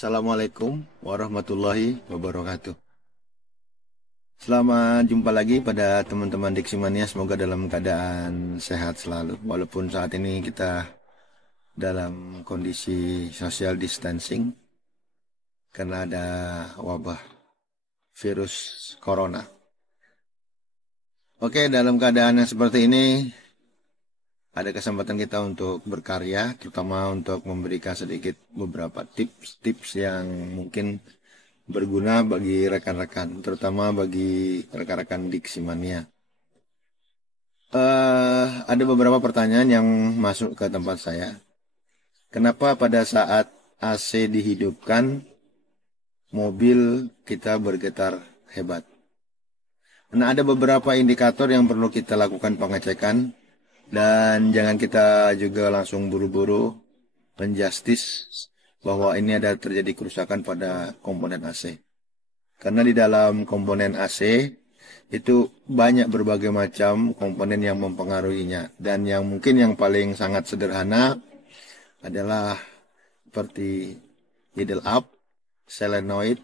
Assalamualaikum warahmatullahi wabarakatuh. Selamat jumpa lagi pada teman-teman Diksimania. Semoga dalam keadaan sehat selalu. Walaupun saat ini kita dalam kondisi social distancing karena ada wabah virus corona. Oke, dalam keadaan yang seperti ini ada kesempatan kita untuk berkarya, terutama untuk memberikan sedikit beberapa tips-tips yang mungkin berguna bagi rekan-rekan, terutama bagi rekan-rekan Diksimania. Ada beberapa pertanyaan yang masuk ke tempat saya. Kenapa pada saat AC dihidupkan, mobil kita bergetar hebat? Nah, ada beberapa indikator yang perlu kita lakukan pengecekan, dan jangan kita juga langsung buru-buru menjustis bahwa ini ada terjadi kerusakan pada komponen AC. Karena di dalam komponen AC itu banyak berbagai macam komponen yang mempengaruhinya. Dan yang mungkin yang paling sangat sederhana adalah seperti idle up, solenoid,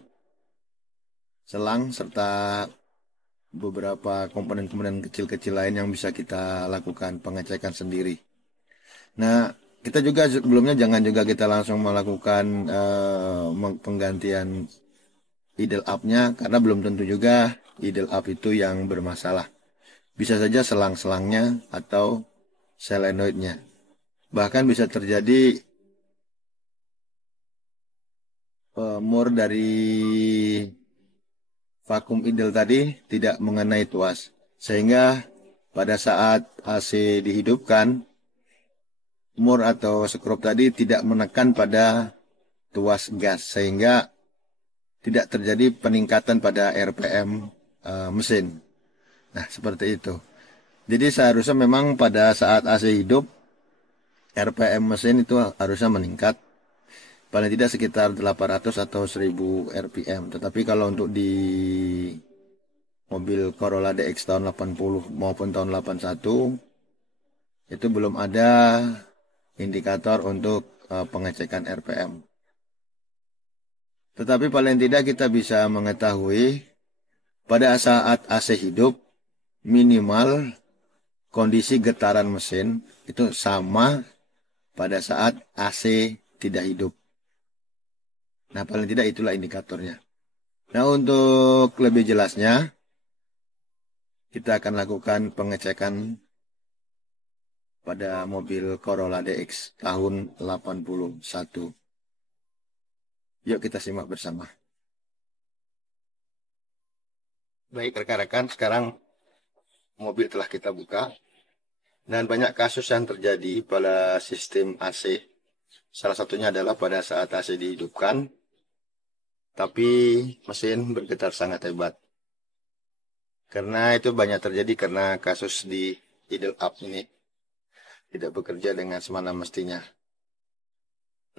selang, serta beberapa komponen-komponen kecil-kecil lain yang bisa kita lakukan pengecekan sendiri. Nah, kita juga sebelumnya jangan juga kita langsung melakukan penggantian idle up-nya, karena belum tentu juga idle up itu yang bermasalah. Bisa saja selang-selangnya atau solenoidnya. Bahkan bisa terjadi mur dari vakum idle tadi tidak mengenai tuas. Sehingga pada saat AC dihidupkan, mur atau skrup tadi tidak menekan pada tuas gas. Sehingga tidak terjadi peningkatan pada RPM mesin. Nah, seperti itu. Jadi seharusnya memang pada saat AC hidup, RPM mesin itu harusnya meningkat. Paling tidak sekitar 800 atau 1000 RPM. Tetapi kalau untuk di mobil Corolla DX tahun 80 maupun tahun 81, itu belum ada indikator untuk pengecekan RPM. Tetapi paling tidak kita bisa mengetahui pada saat AC hidup, minimal kondisi getaran mesin itu sama pada saat AC tidak hidup. Nah, paling tidak itulah indikatornya. Nah, untuk lebih jelasnya, kita akan lakukan pengecekan pada mobil Corolla DX tahun 81. Yuk kita simak bersama. Baik rekan-rekan, sekarang mobil telah kita buka. Dan banyak kasus yang terjadi pada sistem AC. Salah satunya adalah pada saat AC dihidupkan, tapi mesin bergetar sangat hebat. Karena itu banyak terjadi karena kasus di idle up ini tidak bekerja dengan semana mestinya.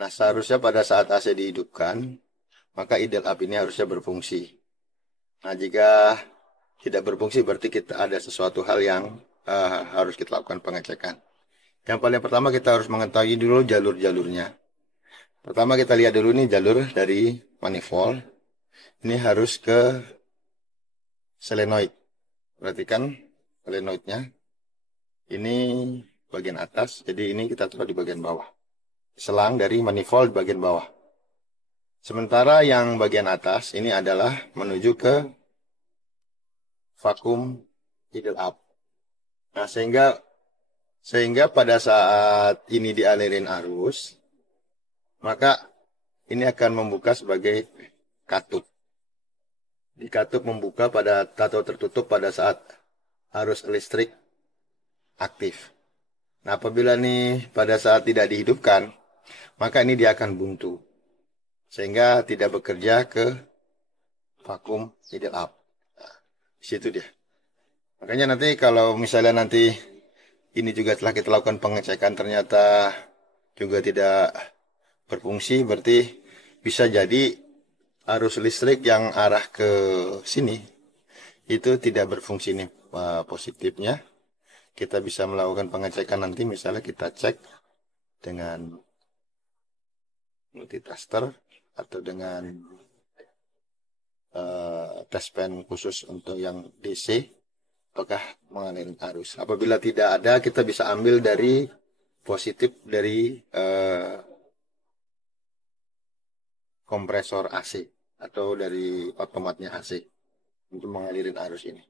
Nah, seharusnya pada saat AC dihidupkan, maka idle up ini harusnya berfungsi. Nah, jika tidak berfungsi berarti kita ada sesuatu hal yang harus kita lakukan pengecekan. Yang paling pertama kita harus mengetahui dulu jalur-jalurnya. Pertama kita lihat dulu nih jalur dari manifold. Ini harus ke solenoid. Perhatikan solenoidnya. Ini bagian atas, jadi ini kita taruh di bagian bawah. Selang dari manifold bagian bawah. Sementara yang bagian atas ini adalah menuju ke vakum idle up. Nah, sehingga pada saat ini dialirin arus, maka ini akan membuka sebagai katup. Di katup membuka pada atau tertutup pada saat arus listrik aktif. Nah, apabila nih pada saat tidak dihidupkan, maka ini dia akan buntu. Sehingga tidak bekerja ke vakum idle up. Nah, di situ dia. Makanya nanti kalau misalnya nanti ini juga telah kita lakukan pengecekan ternyata juga tidak berfungsi, berarti bisa jadi arus listrik yang arah ke sini itu tidak berfungsi nih positifnya. Kita bisa melakukan pengecekan nanti, misalnya kita cek dengan multitester atau dengan touchpen khusus untuk yang DC, apakah mengaliri arus. Apabila tidak ada, kita bisa ambil dari positif dari kompresor AC atau dari otomatnya AC untuk mengaliri arus ini.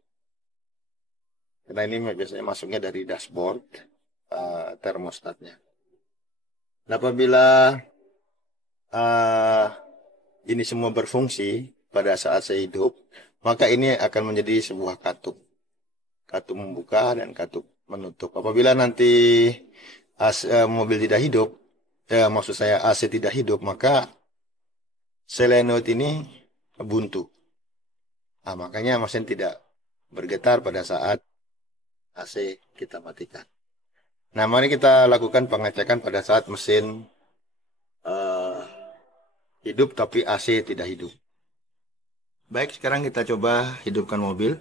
Karena ini biasanya masuknya dari dashboard termostatnya. Nah, apabila ini semua berfungsi pada saat saya hidup, maka ini akan menjadi sebuah katup. Katup membuka dan katup menutup. Apabila nanti mobil tidak hidup, maksud saya AC tidak hidup, maka solenoid ini buntu. Nah, makanya mesin tidak bergetar pada saat AC kita matikan. Nah, mari kita lakukan pengecekan pada saat mesin hidup tapi AC tidak hidup. Baik, sekarang kita coba hidupkan mobil.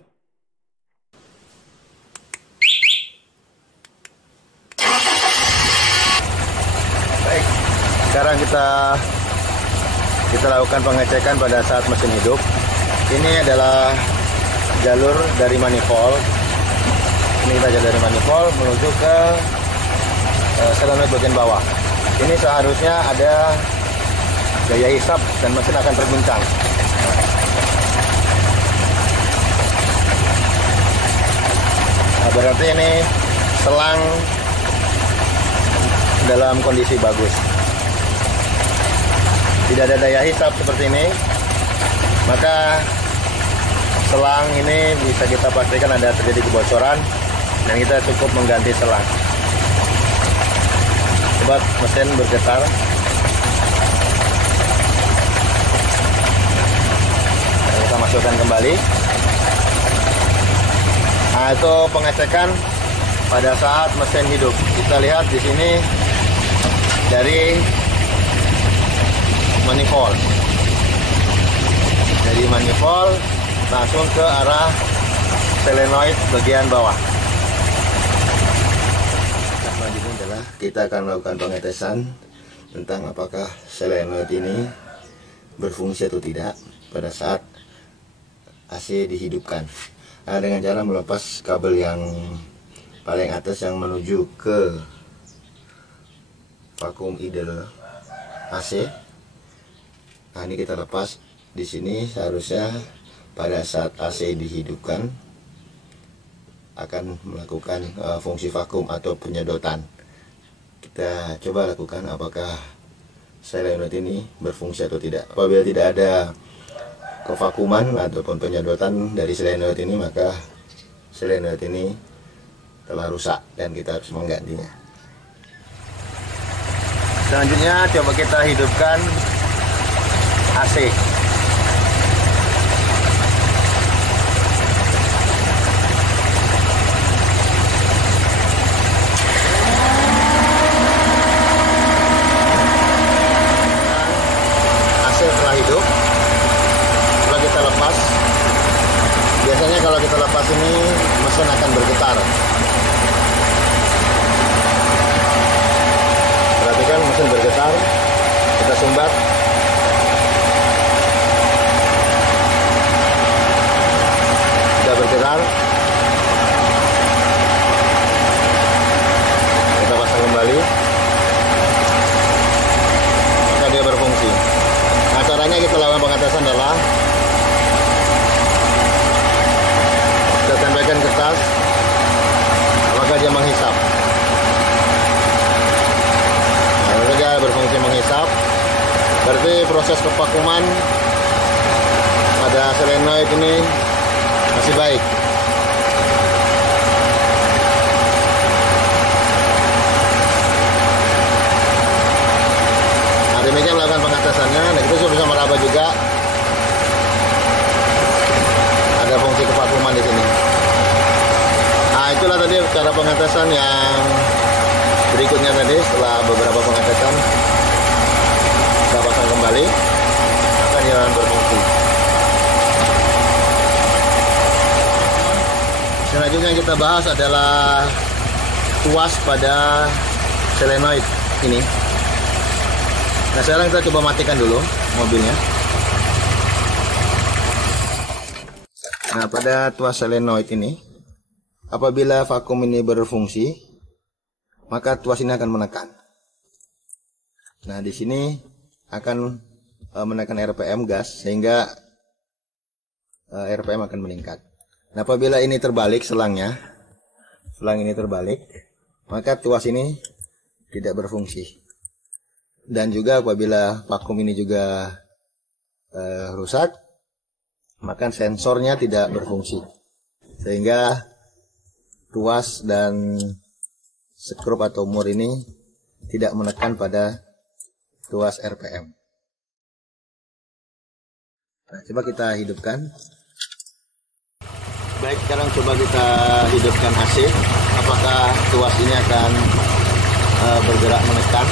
Baik, sekarang kita lakukan pengecekan pada saat mesin hidup. Ini adalah jalur dari manifold. Ini kita jalur dari manifold menuju ke solenoid bagian bawah. Ini seharusnya ada daya hisap dan mesin akan terguncang. Nah, berarti ini selang dalam kondisi bagus. Tidak ada daya hisap seperti ini, maka selang ini bisa kita pastikan ada terjadi kebocoran dan kita cukup mengganti selang. Coba mesin bergetar. Kita masukkan kembali. Nah, itu pengecekan pada saat mesin hidup. Kita lihat di sini dari manifold. Dari manifold langsung ke arah solenoid bagian bawah. Selanjutnya adalah kita akan melakukan pengetesan tentang apakah solenoid ini berfungsi atau tidak pada saat AC dihidupkan. Nah, dengan cara melepas kabel yang paling atas yang menuju ke vakum idle AC. Nah, ini kita lepas di sini. Seharusnya pada saat AC dihidupkan akan melakukan fungsi vakum atau penyedotan. Kita coba lakukan apakah solenoid ini berfungsi atau tidak. Apabila tidak ada kevakuman ataupun penyedotan dari solenoid ini, maka solenoid ini telah rusak dan kita harus menggantinya. Selanjutnya coba kita hidupkan AC. AC telah hidup. Setelah kita lepas, biasanya kalau kita lepas ini mesin akan bergetar. Perhatikan mesin bergetar. Kita sumbat. Sudah bergetar. Kita pasang kembali. Maka dia berfungsi. Nah, caranya kita lakukan pengetesan adalah kita tempelkan kertas. Apakah dia menghisap? Kalau dia berfungsi menghisap, berarti proses kevakuman pada solenoid ini masih baik. Nah, demikian melakukan pengetesannya. Nah, kita sudah bisa meraba juga ada fungsi kevakuman di sini. Nah, itulah tadi cara pengetesan yang berikutnya tadi. Setelah beberapa pengetesan kita pasang kembali, akan jalan berfungsi. Selanjutnya yang kita bahas adalah tuas pada solenoid ini. Nah, sekarang kita coba matikan dulu. mobilnya. Nah, pada tuas solenoid ini, apabila vakum ini berfungsi, maka tuas ini akan menekan. Nah, di sini akan menekan RPM gas sehingga RPM akan meningkat. Nah, apabila ini terbalik selang ini terbalik, maka tuas ini tidak berfungsi. Dan juga apabila vakum ini juga rusak, maka sensornya tidak berfungsi, sehingga tuas dan skrup atau mur ini tidak menekan pada tuas RPM. Nah, coba kita hidupkan. Baik, sekarang coba kita hidupkan AC. Apakah tuas ini akan bergerak menekan?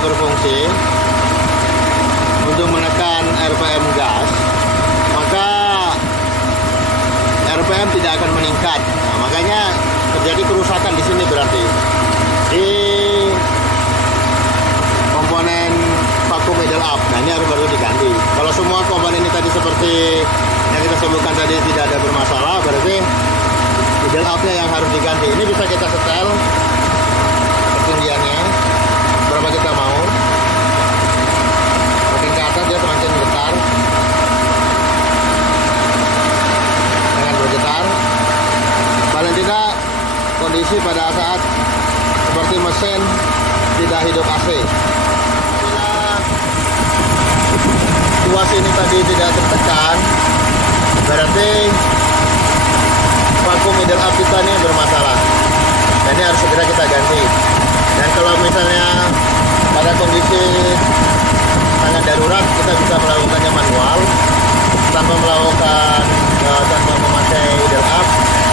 Berfungsi untuk menekan RPM gas, maka RPM tidak akan meningkat. Nah, makanya terjadi kerusakan di sini berarti di komponen vakum idle up. Nah, ini harus baru diganti. Kalau semua komponen ini tadi seperti yang kita sebutkan tadi tidak ada bermasalah, berarti idle up-nya yang harus diganti. Ini bisa kita setel ketinggiannya berapa kita mau. Makin ke atas dia semakin getar. Dengan bergetar, paling tidak kondisi pada saat seperti mesin tidak hidup AC. Bila tuas ini tadi tidak tertekan, berarti vakum idle up kita ini bermasalah. Dan ini harus segera kita ganti. Dan kalau misalnya pada kondisi sangat darurat, kita bisa melakukannya manual tanpa memakai idle up.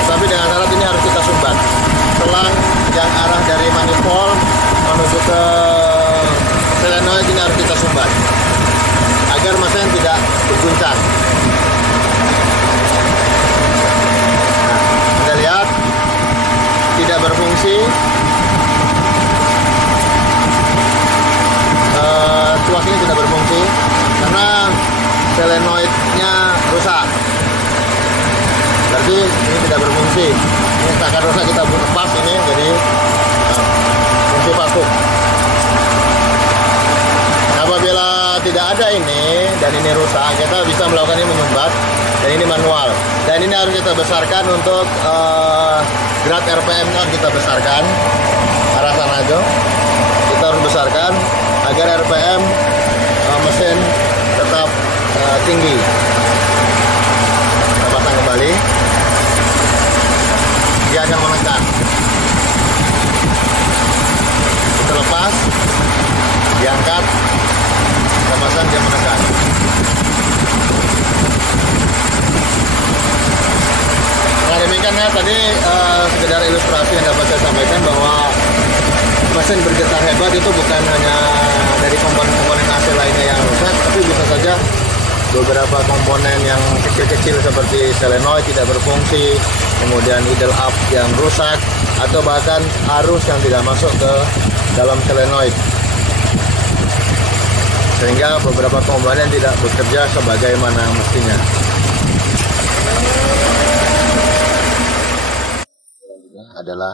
Tapi dengan syarat ini harus kita sumbat. Selang yang arah dari manifold menuju ke solenoid ini harus kita sumbat agar mesin tidak berguncang. Nah, kita lihat tidak berfungsi. Tuas ini tidak berfungsi karena solenoidnya rusak. Berarti ini tidak berfungsi. Ini takar rusak, kita lepas ini jadi fungsi vakum. Nah, apabila tidak ada ini dan ini rusak, kita bisa melakukan ini menyumbat dan ini manual. Dan ini harus kita besarkan untuk grad RPM nya kita besarkan arah sana aja. Kita harus besarkan agar RPM mesin tetap tinggi. Kita pasang kembali, dia akan menekan. Kita lepas, diangkat, kita pasang, dia menekan. Nah, demikian ya tadi sekedar ilustrasi yang dapat saya sampaikan bahwa mesin bergetar hebat itu bukan hanya dari komponen-komponen AC lainnya yang rusak, tapi bisa saja beberapa komponen yang kecil-kecil seperti solenoid tidak berfungsi, kemudian idle up yang rusak, atau bahkan arus yang tidak masuk ke dalam solenoid, sehingga beberapa komponen tidak bekerja sebagaimana mestinya. Adalah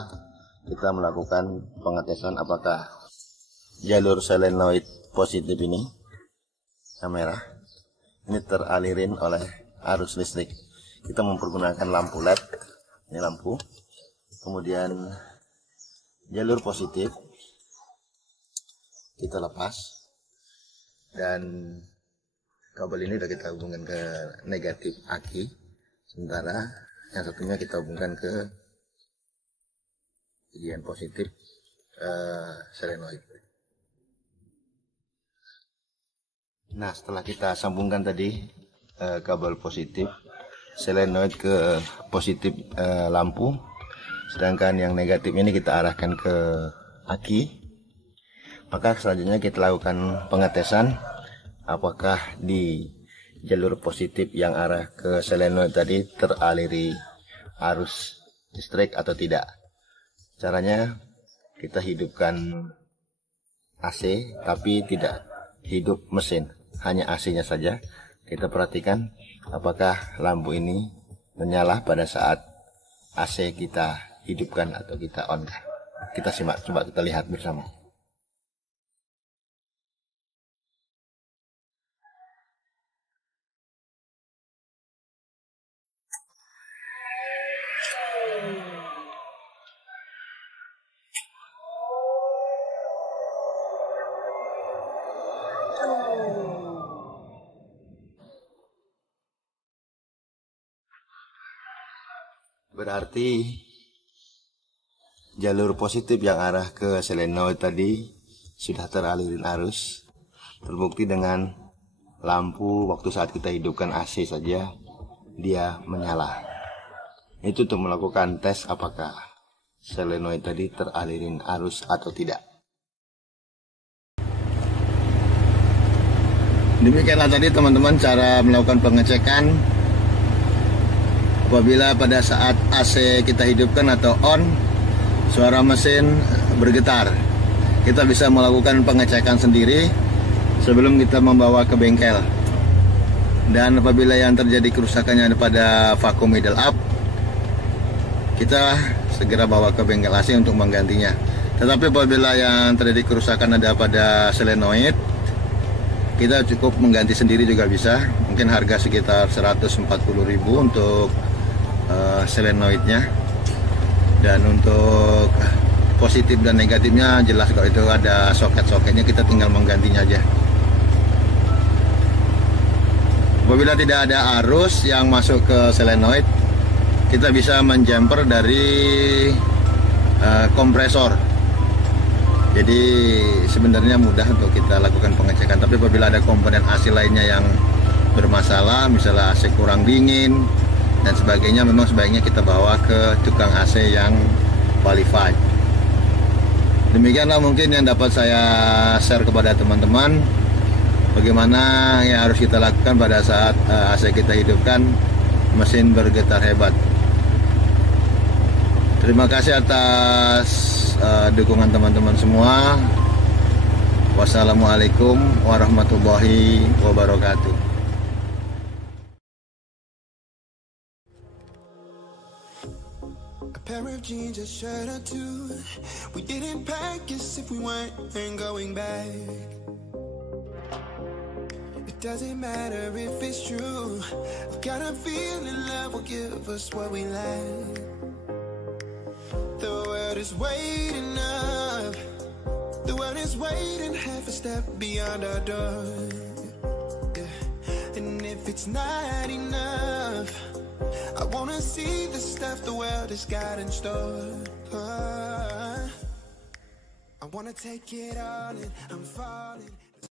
kita melakukan pengetesan apakah jalur solenoid positif ini kamera ini teralirin oleh arus listrik. Kita mempergunakan lampu LED, ini lampu, kemudian jalur positif kita lepas dan kabel ini sudah kita hubungkan ke negatif aki, sementara yang satunya kita hubungkan ke bagian positif solenoid. Nah, setelah kita sambungkan tadi kabel positif solenoid ke positif lampu, sedangkan yang negatif ini kita arahkan ke aki. Maka selanjutnya kita lakukan pengetesan apakah di jalur positif yang arah ke solenoid tadi teraliri arus listrik atau tidak. Caranya kita hidupkan AC tapi tidak hidup mesin, hanya AC-nya saja. Kita perhatikan apakah lampu ini menyala pada saat AC kita hidupkan atau kita on. Kita simak, coba kita lihat bersama. Berarti jalur positif yang arah ke solenoid tadi sudah teralirin arus. Terbukti dengan lampu waktu saat kita hidupkan AC saja dia menyala. Itu untuk melakukan tes apakah solenoid tadi teralirin arus atau tidak. Demikianlah tadi teman-teman cara melakukan pengecekan apabila pada saat AC kita hidupkan atau on, suara mesin bergetar. Kita bisa melakukan pengecekan sendiri sebelum kita membawa ke bengkel. Dan apabila yang terjadi kerusakannya pada vakum middle up, kita segera bawa ke bengkel AC untuk menggantinya. Tetapi apabila yang terjadi kerusakan ada pada solenoid, kita cukup mengganti sendiri juga bisa. Mungkin harga sekitar 140.000 untuk solenoidnya. Dan untuk positif dan negatifnya jelas kalau itu ada soket-soketnya, kita tinggal menggantinya aja. Apabila tidak ada arus yang masuk ke solenoid, kita bisa menjumper dari kompresor. Jadi sebenarnya mudah untuk kita lakukan pengecekan. Tapi apabila ada komponen AC lainnya yang bermasalah, misalnya AC kurang dingin dan sebagainya, memang sebaiknya kita bawa ke tukang AC yang qualified. Demikianlah mungkin yang dapat saya share kepada teman-teman, bagaimana yang harus kita lakukan pada saat AC kita hidupkan, mesin bergetar hebat. Terima kasih atas dukungan teman-teman semua. Wassalamualaikum warahmatullahi wabarakatuh. Pair of jeans, a shirt or two. We didn't pack as if we weren't going back. It doesn't matter if it's true. I've got a feeling love will give us what we lack. The world is waiting up. The world is waiting half a step beyond our door. Yeah. And if it's not enough, I wanna see the stuff the world has got in store. I wanna take it all in, I'm falling.